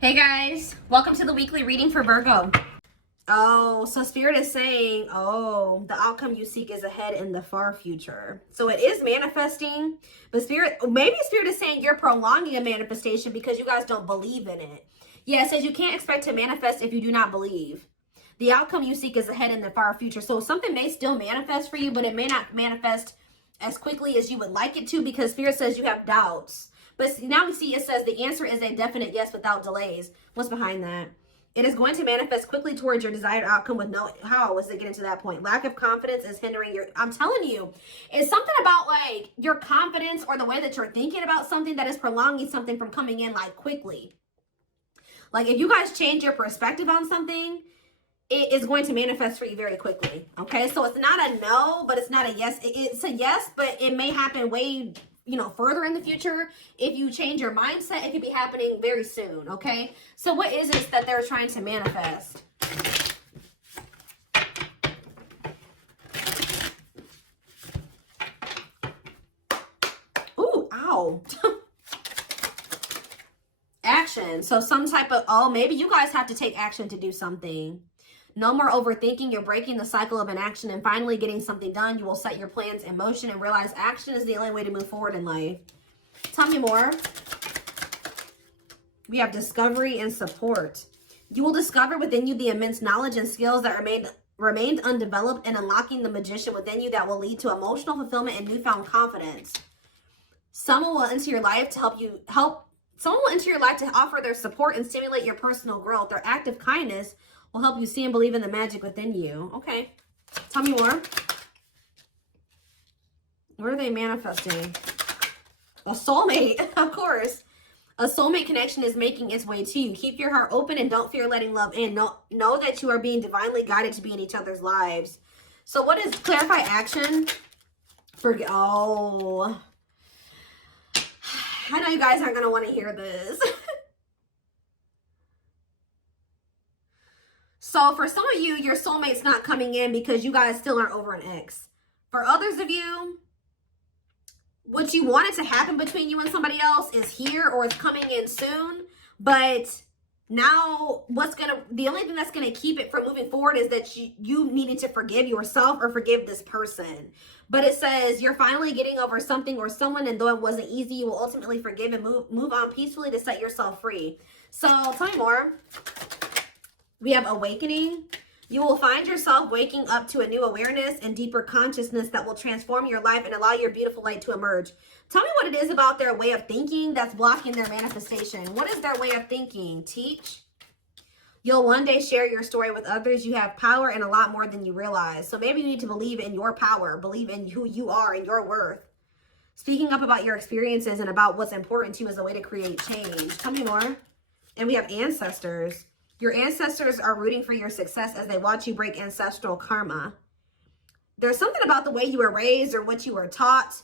Hey guys, welcome to the weekly reading for Virgo. Oh, so Spirit is saying, the outcome you seek is ahead in the far future. So it is manifesting, but maybe Spirit is saying you're prolonging a manifestation because you guys don't believe in it. Yeah, it says you can't expect to manifest if you do not believe. The outcome you seek is ahead in the far future. So something may still manifest for you, but it may not manifest as quickly as you would like it to because Spirit says you have doubts. But now we see it says the answer is a definite yes without delays. What's behind that? It is going to manifest quickly towards your desired outcome with no, how is it getting to that point? Lack of confidence is hindering your, I'm telling you, it's something about like your confidence or the way that you're thinking about something that is prolonging something from coming in like quickly. Like if you guys change your perspective on something, it is going to manifest for you very quickly. Okay, so it's not a no, but it's not a yes. It's a yes, but it may happen way, further in the future. If you change your mindset, it could be happening very soon. Okay, so what is it that they're trying to manifest? Ooh, ow. Action. So some type of, maybe you guys have to take action to do something. No more overthinking. You're breaking the cycle of inaction and finally getting something done. You will set your plans in motion and realize action is the only way to move forward in life. Tell me more. We have discovery and support. You will discover within you the immense knowledge and skills that remained undeveloped and unlocking the magician within you that will lead to emotional fulfillment and newfound confidence. Someone will enter your life to someone will enter your life to offer their support and stimulate your personal growth. Their act of kindness will help you see and believe in the magic within you. Okay. Tell me more. What are they manifesting? A soulmate, of course. A soulmate connection is making its way to you. Keep your heart open and don't fear letting love in. Know that you are being divinely guided to be in each other's lives. So what is clarify action? I know you guys aren't going to want to hear this. So for some of you, your soulmate's not coming in because you guys still aren't over an ex. For others of you, what you wanted to happen between you and somebody else is here or it's coming in soon. But now the only thing that's going to keep it from moving forward is that you needed to forgive yourself or forgive this person. But it says you're finally getting over something or someone, and though it wasn't easy, you will ultimately forgive and move on peacefully to set yourself free. So tell me more. We have awakening. You will find yourself waking up to a new awareness and deeper consciousness that will transform your life and allow your beautiful light to emerge. Tell me what it is about their way of thinking that's blocking their manifestation. What is their way of thinking? Teach. You'll one day share your story with others. You have power and a lot more than you realize. So maybe you need to believe in your power, believe in who you are and your worth. Speaking up about your experiences and about what's important to you is a way to create change. Tell me more. And we have ancestors. Your ancestors are rooting for your success as they watch you break ancestral karma. There's something about the way you were raised or what you were taught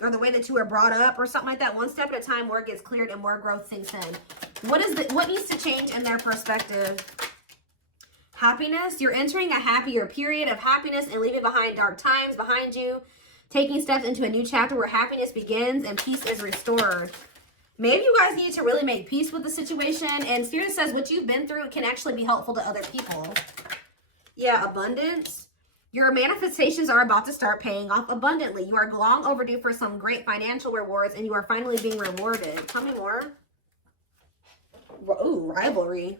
or the way that you were brought up or something like that. One step at a time, more gets cleared and more growth sinks in. What needs to change in their perspective? Happiness. You're entering a happier period of happiness and leaving behind dark times behind you. Taking steps into a new chapter where happiness begins and peace is restored. Maybe you guys need to really make peace with the situation. And Spirit says what you've been through can actually be helpful to other people. Yeah, abundance. Your manifestations are about to start paying off abundantly. You are long overdue for some great financial rewards and you are finally being rewarded. Tell me more. Ooh, rivalry.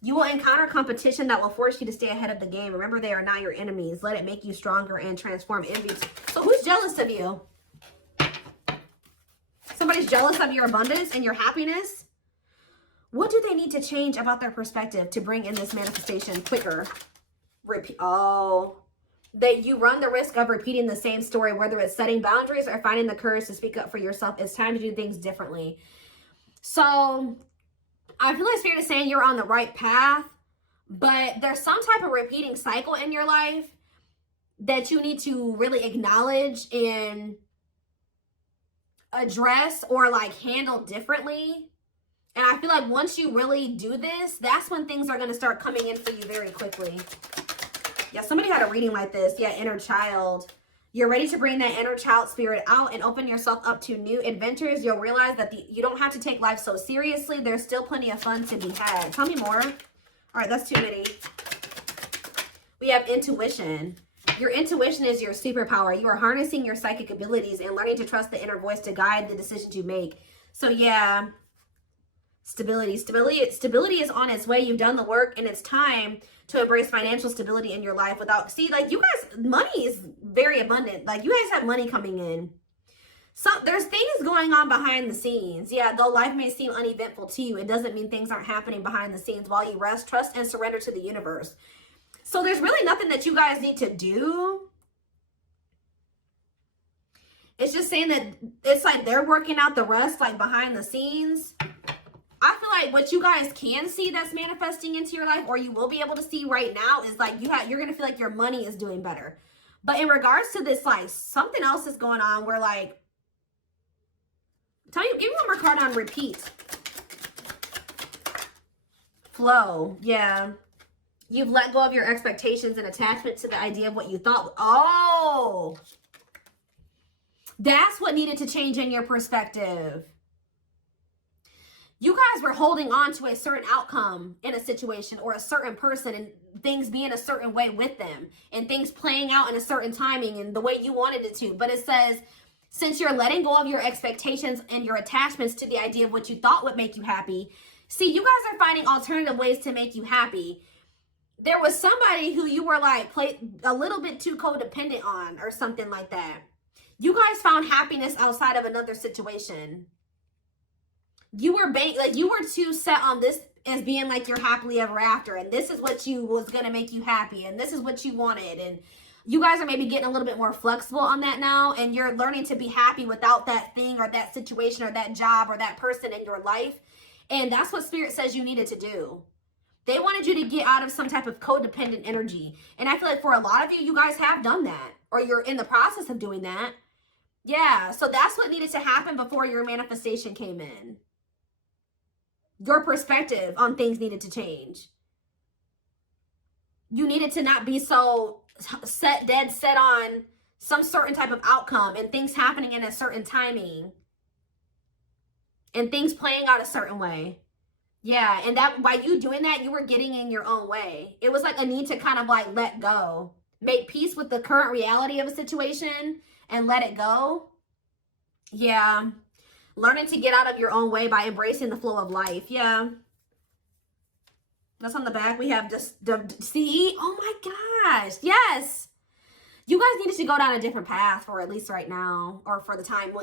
You will encounter competition that will force you to stay ahead of the game. Remember, they are not your enemies. Let it make you stronger and transform envy. So who's jealous of you? Somebody's jealous of your abundance and your happiness. What do they need to change about their perspective to bring in this manifestation quicker? That you run the risk of repeating the same story, whether it's setting boundaries or finding the courage to speak up for yourself. It's time to do things differently. So I feel like Spirit is saying you're on the right path, but there's some type of repeating cycle in your life that you need to really acknowledge and address or like handle differently. And I feel like once you really do this, that's when things are going to start coming in for you very quickly. Yeah, somebody had a reading like this. Yeah, inner child. You're ready to bring that inner child spirit out and open yourself up to new adventures. You'll realize that you don't have to take life so seriously. There's still plenty of fun to be had. Tell me more. All right, that's too many. We have intuition. Your intuition is your superpower. You are harnessing your psychic abilities and learning to trust the inner voice to guide the decisions you make. So yeah, stability is on its way. You've done the work, and it's time to embrace financial stability in your life. Without, see, like, you guys, money is very abundant. Like, you guys have money coming in. So there's things going on behind the scenes. Yeah, though life may seem uneventful to you, it doesn't mean things aren't happening behind the scenes while you rest, trust, and surrender to the universe. So there's really nothing that you guys need to do. It's just saying that it's like they're working out the rest, like, behind the scenes. I feel like what you guys can see that's manifesting into your life, or you will be able to see right now, is like you're going to feel like your money is doing better. But in regards to this, like, something else is going on where, like, give me one more card on repeat. Flow. Yeah. You've let go of your expectations and attachment to the idea of what you thought. Oh, that's what needed to change in your perspective. You guys were holding on to a certain outcome in a situation or a certain person, and things being a certain way with them and things playing out in a certain timing and the way you wanted it to. But it says, since you're letting go of your expectations and your attachments to the idea of what you thought would make you happy, see, you guys are finding alternative ways to make you happy. There was somebody who you were like a little bit too codependent on or something like that. You guys found happiness outside of another situation. You were too set on this as being like your happily ever after, and this is what was going to make you happy, and this is what you wanted. And you guys are maybe getting a little bit more flexible on that now, and you're learning to be happy without that thing or that situation or that job or that person in your life. And that's what Spirit says you needed to do. They wanted you to get out of some type of codependent energy. And I feel like for a lot of you, you guys have done that, or you're in the process of doing that. Yeah, so that's what needed to happen before your manifestation came in. Your perspective on things needed to change. You needed to not be so dead set on some certain type of outcome and things happening in a certain timing and things playing out a certain way. Yeah, and that by you doing that, you were getting in your own way. It was like a need to kind of like let go. Make peace with the current reality of a situation and let it go. Yeah. Learning to get out of your own way by embracing the flow of life. Yeah. That's on the back. We have just, see? Oh my gosh. Yes. You guys needed to go down a different path for at least right now, or for the time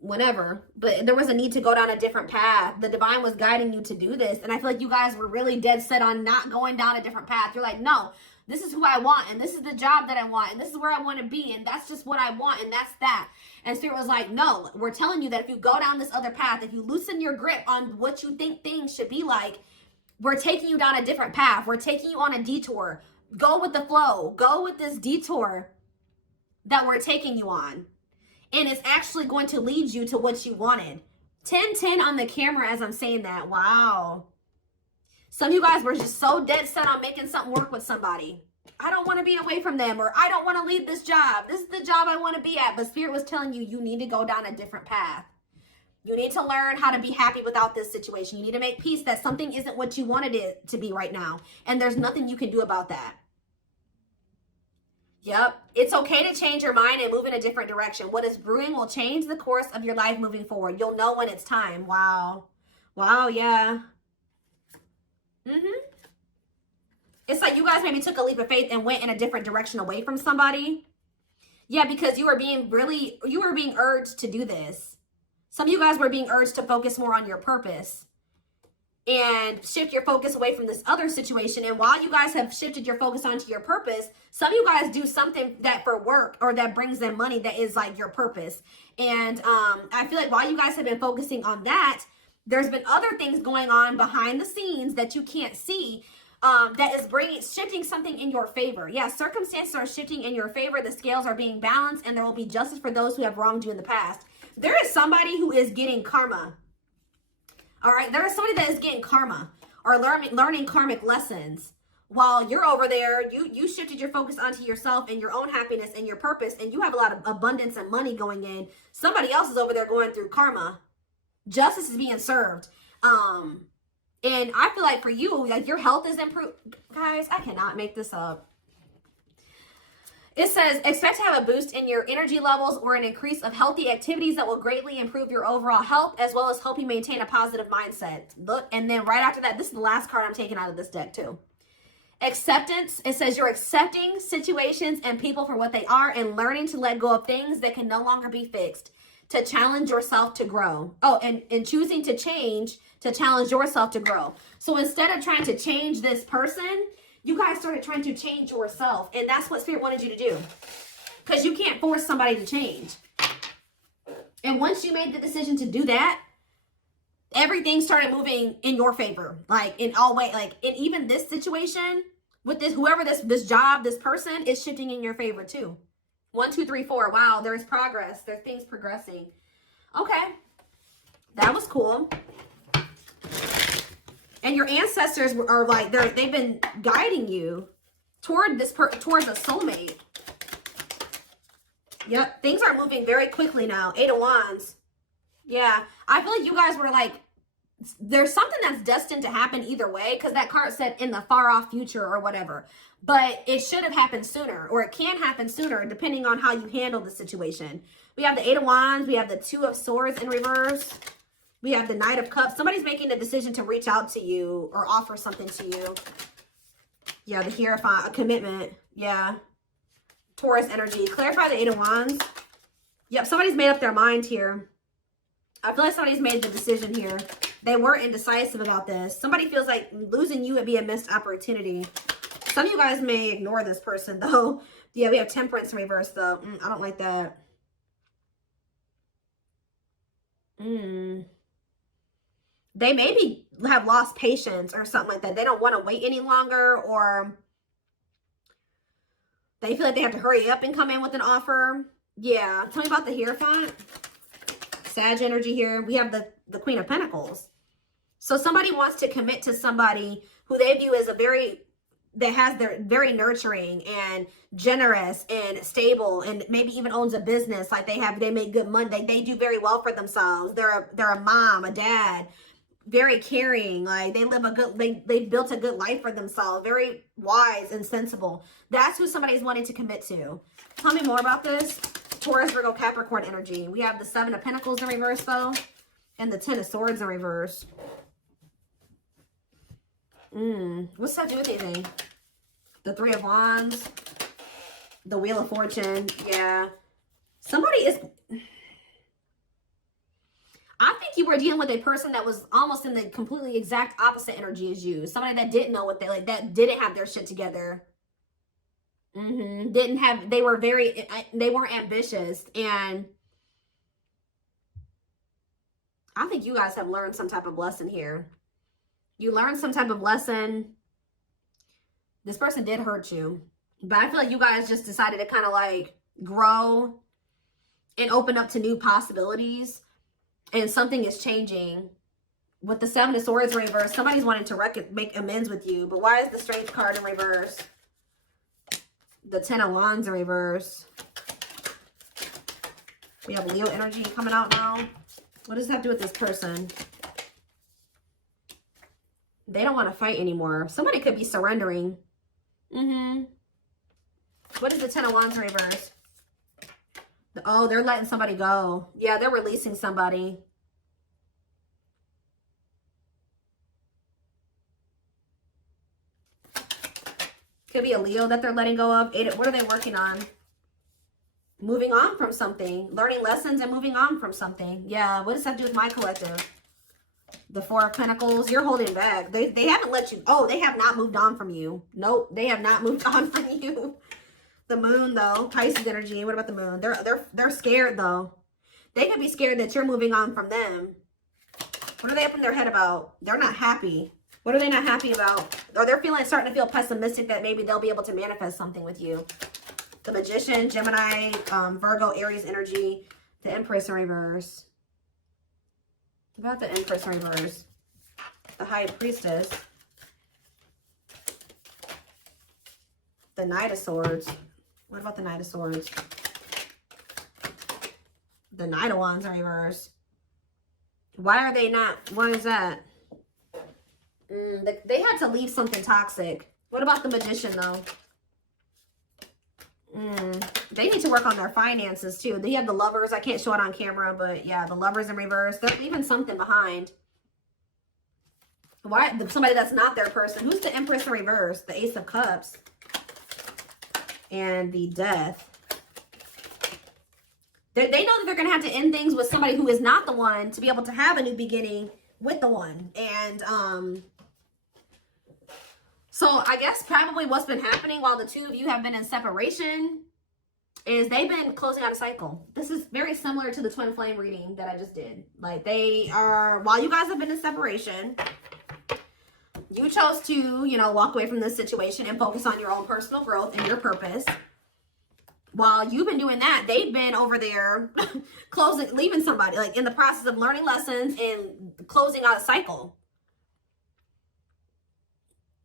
whenever. But there was a need to go down a different path. The divine was guiding you to do this. And I feel like you guys were really dead set on not going down a different path. You're like, no, this is who I want, and this is the job that I want, and this is where I want to be, and that's just what I want, and that's that. And Spirit was like, no, we're telling you that if you go down this other path, if you loosen your grip on what you think things should be like, we're taking you down a different path. We're taking you on a detour. Go with the flow. Go with this detour that we're taking you on. And it's actually going to lead you to what you wanted. 10-10 on the camera as I'm saying that. Wow. Some of you guys were just so dead set on making something work with somebody. I don't want to be away from them, or I don't want to leave this job. This is the job I want to be at. But Spirit was telling you, you need to go down a different path. You need to learn how to be happy without this situation. You need to make peace that something isn't what you wanted it to be right now. And there's nothing you can do about that. Yep. It's okay to change your mind and move in a different direction. What is brewing will change the course of your life moving forward. You'll know when it's time. Wow. Wow, yeah. It's like you guys maybe took a leap of faith and went in a different direction away from somebody. Yeah, because you were being urged to do this. Some of you guys were being urged to focus more on your purpose and shift your focus away from this other situation. And while you guys have shifted your focus onto your purpose, some of you guys do something that for work or that brings them money that is like your purpose. And I feel like while you guys have been focusing on that, there's been other things going on behind the scenes that you can't see that is shifting something in your favor. Yeah, circumstances are shifting in your favor. The scales are being balanced, and there will be justice for those who have wronged you in the past. There is somebody who is getting karma. All right, there is somebody that is getting karma or learning karmic lessons. while you're over there, you shifted your focus onto yourself and your own happiness and your purpose, and you have a lot of abundance and money going in. Somebody else is over there going through karma. Justice is being served. And I feel like for you, like your health is improved. Guys, I cannot make this up. It says, expect to have a boost in your energy levels or an increase of healthy activities that will greatly improve your overall health, as well as help you maintain a positive mindset. Look, and then right after that, this is the last card I'm taking out of this deck too. Acceptance. It says you're accepting situations and people for what they are and learning to let go of things that can no longer be fixed, to challenge yourself to grow. Oh, and choosing to change, to challenge yourself to grow. So instead of trying to change this person, you guys started trying to change yourself. And that's what Spirit wanted you to do. Because you can't force somebody to change. And once you made the decision to do that, everything started moving in your favor. Like in all ways, like in even this situation with this, whoever this job, this person is shifting in your favor too. 1, 2, 3, 4. Wow, there's progress. There's things progressing. Okay. That was cool. And your ancestors are like, they've been guiding you toward towards a soulmate. Yep, things are moving very quickly now. 8 of Wands. Yeah, I feel like you guys were like, there's something that's destined to happen either way, because that card said in the far off future or whatever. But it should have happened sooner, or it can happen sooner, depending on how you handle the situation. We have the 8 of Wands. We have the 2 of Swords in reverse. We have the Knight of Cups. Somebody's making the decision to reach out to you or offer something to you. Yeah, the Hierophant, a commitment. Yeah. Taurus energy. Clarify the 8 of Wands. Yep, somebody's made up their mind here. I feel like somebody's made the decision here. They were indecisive about this. Somebody feels like losing you would be a missed opportunity. Some of you guys may ignore this person, though. Yeah, we have Temperance in reverse, though. I don't like that. They maybe have lost patience or something like that. They don't want to wait any longer, or they feel like they have to hurry up and come in with an offer. Yeah. Tell me about the Hierophant. Sag energy here. We have the Queen of Pentacles. So somebody wants to commit to somebody who they view as they're very nurturing and generous and stable, and maybe even owns a business. Like they make good money. They do very well for themselves. They're a mom, a dad, very caring. Like they built a good life for themselves. Very wise and sensible. That's who somebody's wanting to commit to. Tell me more about this. Taurus, Virgo, Capricorn energy. We have the 7 of Pentacles in reverse, though, and the 10 of Swords in reverse. What's that do with anything? The 3 of Wands, the Wheel of Fortune. Yeah, somebody is. I think you were dealing with a person that was almost in the completely exact opposite energy as you. Somebody that didn't know what that didn't have their shit together. They weren't ambitious, and I think you guys have learned some type of lesson here. You learned some type of lesson. This person did hurt you, but I feel like you guys just decided to kind of like grow and open up to new possibilities, and something is changing. With the 7 of Swords in reverse, somebody's wanting to make amends with you, but why is the Strength card in reverse? The 10 of Wands in reverse. We have Leo energy coming out now. What does that have to do with this person? They don't want to fight anymore. Somebody could be surrendering. What is the 10 of Wands in reverse? Oh, they're letting somebody go. Yeah, they're releasing somebody. Could be a Leo that they're letting go of. What are they working on? Moving on from something. Learning lessons and moving on from something. Yeah, what does that do with my collective? The 4 of Pentacles. You're holding back. They haven't let you. Oh, they have not moved on from you. Nope, they have not moved on from you. The Moon, though. Pisces energy. What about the Moon? They're scared, though. They could be scared that you're moving on from them. What are they up in their head about? They're not happy. What are they not happy about? Or they're starting to feel pessimistic that maybe they'll be able to manifest something with you. The Magician, Gemini, Virgo, Aries energy, the Empress in reverse. What about the Empress in reverse? The High Priestess. The Knight of Swords. What about the Knight of Swords? The Knight of Wands in reverse. Why are they not? What is that? They had to leave something toxic. What about the Magician, though? They need to work on their finances, too. They have the Lovers. I can't show it on camera, but yeah, the Lovers in reverse. They're leaving something behind. Why? Somebody that's not their person. Who's the Empress in reverse? The Ace of Cups. And the Death. They know that they're going to have to end things with somebody who is not the one to be able to have a new beginning with the one. And, so I guess probably what's been happening while the two of you have been in separation is they've been closing out a cycle. This is very similar to the twin flame reading that I just did. Like they are, while you guys have been in separation, you chose to, you know, walk away from this situation and focus on your own personal growth and your purpose. While you've been doing that, they've been over there leaving somebody, like in the process of learning lessons and closing out a cycle.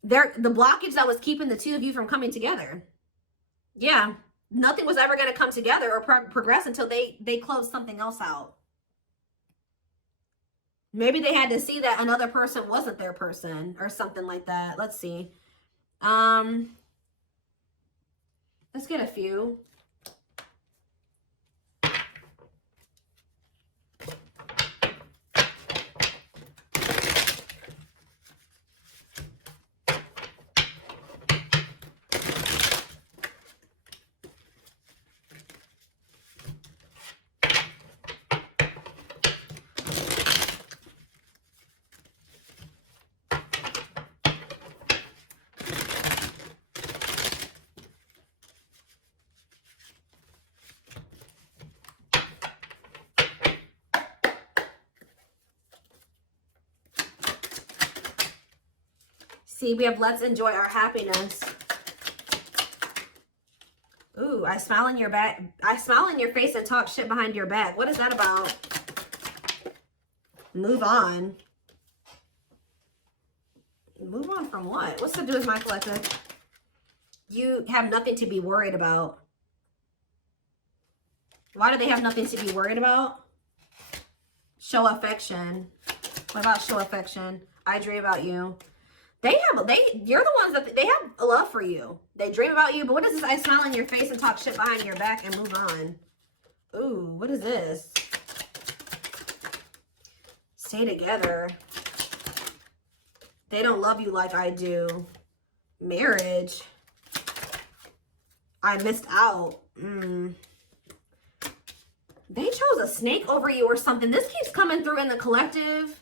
The blockage that was keeping the two of you from coming together. Yeah, nothing was ever going to come together or progress until they closed something else out. Maybe they had to see that another person wasn't their person or something like that. Let's see. Let's get a few. See, we have let's enjoy our happiness. Ooh, I smile in your back. I smile in your face and talk shit behind your back. What is that about? Move on. Move on from what? What's to do with my collective? You have nothing to be worried about. Why do they have nothing to be worried about? Show affection. What about show affection? I dream about you. You're the ones that they have a love for you. They dream about you, but what is this? I smile in your face and talk shit behind your back and move on. Ooh, what is this? Stay together. They don't love you like I do. Marriage. I missed out. They chose a snake over you or something. This keeps coming through in the collective.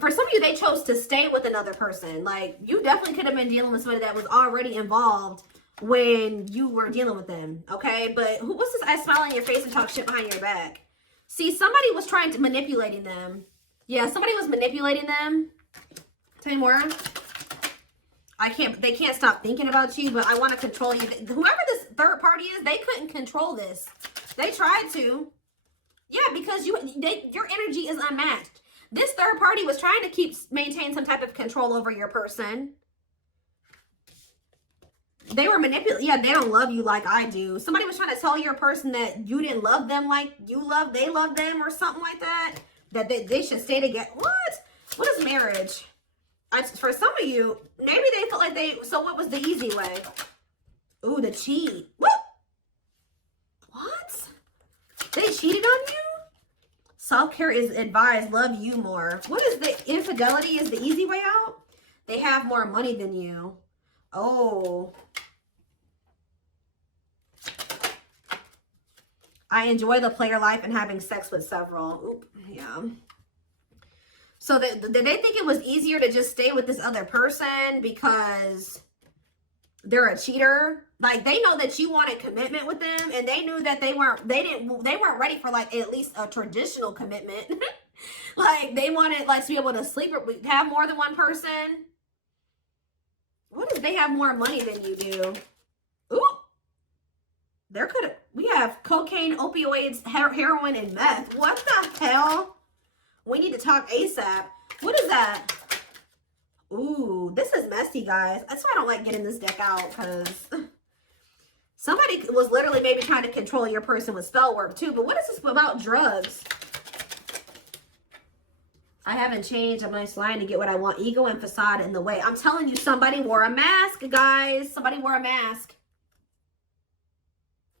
For some of you, they chose to stay with another person. Like, you definitely could have been dealing with somebody that was already involved when you were dealing with them, okay? But what's this? I smile in your face and talk shit behind your back. See, somebody was trying to manipulating them. Yeah, somebody was manipulating them. Tell me more. They can't stop thinking about you, but I want to control you. Whoever this third party is, they couldn't control this. They tried to. Yeah, because your energy is unmatched. This third party was trying to maintain some type of control over your person. They were manipulating. Yeah, they don't love you like I do. Somebody was trying to tell your person that you didn't love them like they love them or something like that. That they should stay together. What? What is marriage? For some of you, maybe they felt like so what was the easy way? Ooh, the cheat. What? They cheated on you? Self-care is advised. Love you more. What is the infidelity is the easy way out? They have more money than you. Oh. I enjoy the player life and having sex with several. Oop, yeah. So did they think it was easier to just stay with this other person because they're a cheater? Like, they know that you wanted commitment with them, and they knew that they weren't ready for, like, at least a traditional commitment. Like, they wanted, like, to be able to sleep or have more than one person. What if they have more money than you do? Ooh. We have cocaine, opioids, heroin, and meth. What the hell? We need to talk ASAP. What is that? Ooh, this is messy, guys. That's why I don't like getting this deck out, because somebody was literally maybe trying to control your person with spell work too. But what is this about drugs? I haven't changed. I'm nice lying to get what I want. Ego and facade in the way. I'm telling you, somebody wore a mask, guys. Somebody wore a mask.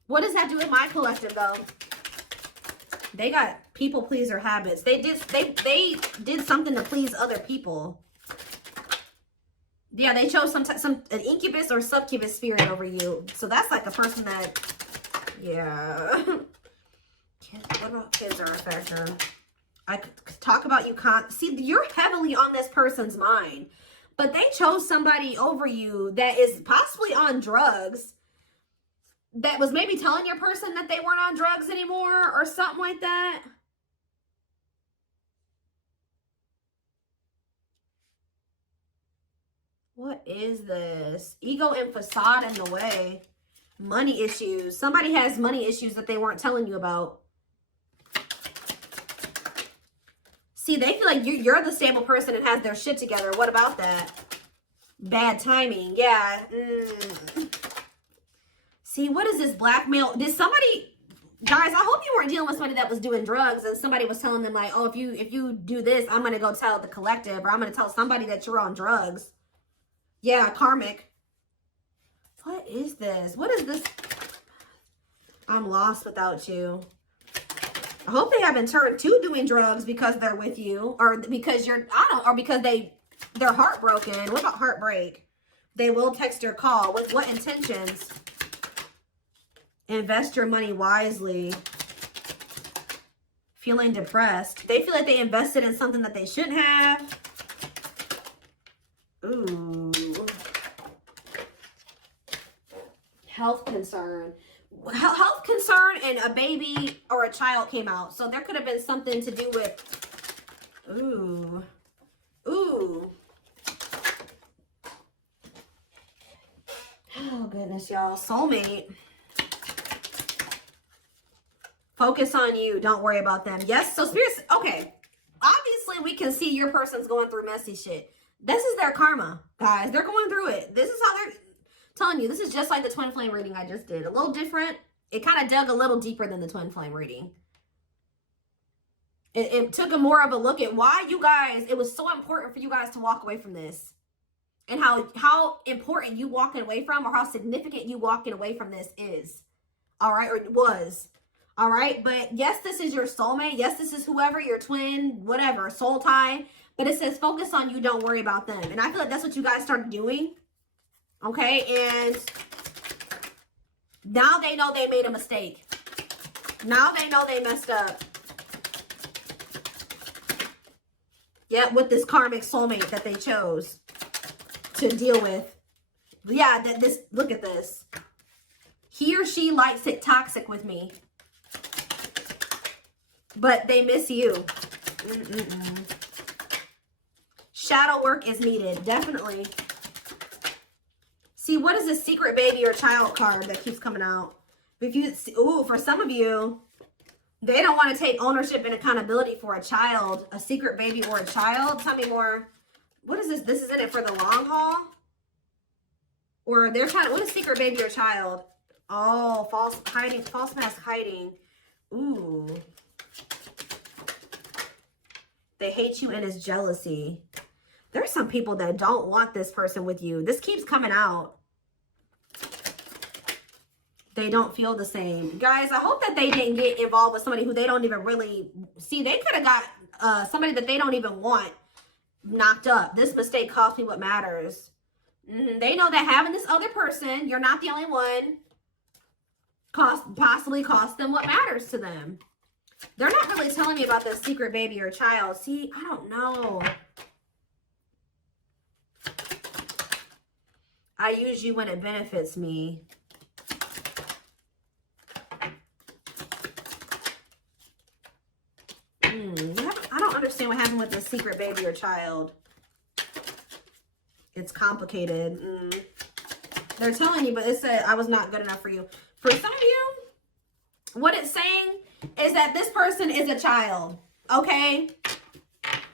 What does that do with my collective, though? They got people pleaser habits. They did something to please other people. Yeah, they chose an incubus or succubus spirit over you. So that's like a person that, yeah. What about kids are a factor? I could talk about you. See, you're heavily on this person's mind, but they chose somebody over you that is possibly on drugs, that was maybe telling your person that they weren't on drugs anymore or something like that. What is this? Ego and facade in the way. Money issues. Somebody has money issues that they weren't telling you about. See, they feel like you're the stable person and has their shit together. What about that? Bad timing. Yeah. See, what is this blackmail? Did somebody, guys, I hope you weren't dealing with somebody that was doing drugs and somebody was telling them like, oh, if you do this, I'm going to go tell the collective, or I'm going to tell somebody that you're on drugs. Yeah, karmic. What is this? What is this? I'm lost without you. I hope they haven't turned to doing drugs because they're with you, or because you're, or because they're heartbroken. What about heartbreak? They will text or call. With what intentions? Invest your money wisely. Feeling depressed. They feel like they invested in something that they shouldn't have. Ooh. Health concern. Health concern and a baby or a child came out. So there could have been something to do with, ooh. Ooh. Oh, goodness, y'all. Soulmate. Focus on you. Don't worry about them. Yes, so spirits, okay. Obviously, we can see your person's going through messy shit. This is their karma, guys. They're going through it. This is how they're telling you. This is just like the twin flame reading I just did. A little different. It kind of dug a little deeper than the twin flame reading. It took a more of a look at why you guys, it was so important for you guys to walk away from this. And how important you walking away from, or how significant you walking away from this is. All right, or it was. All right, but yes, this is your soulmate. Yes, this is whoever, your twin, whatever, soul tie. But it says focus on you, don't worry about them. And I feel like that's what you guys started doing. Okay, and now they know they made a mistake. Now they know they messed up. Yeah, with this karmic soulmate that they chose to deal with. Yeah, look at this. He or she likes it toxic with me. But they miss you. Shadow work is needed, definitely. See, what is this secret baby or child card that keeps coming out? If you, ooh, for some of you, they don't want to take ownership and accountability for a child, a secret baby or a child. Tell me more. What is this? This is in it for the long haul? Or they're trying to, what is secret baby or child? Oh, false mask hiding. Ooh. They hate you and it's jealousy. There's some people that don't want this person with you. This keeps coming out. They don't feel the same. Guys, I hope that they didn't get involved with somebody who they don't even really see. They could have got somebody that they don't even want knocked up. This mistake cost me what matters. They know that having this other person, you're not the only one, possibly cost them what matters to them. They're not really telling me about this secret baby or child. See, I don't know. I use you when it benefits me. I don't understand what happened with this secret baby or child. It's complicated. They're telling you, but it said I was not good enough for you. For some of you, what it's saying is that this person is a child, okay?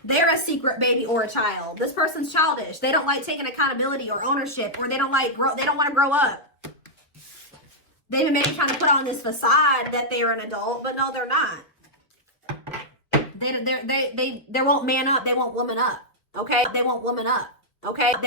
They're a secret baby or a child. This person's childish. They don't like taking accountability or ownership, or they don't want to grow up. They've been maybe trying to put on this facade that they're an adult, but no, they're not. They won't man up. They won't woman up. Okay? They won't woman up. Okay?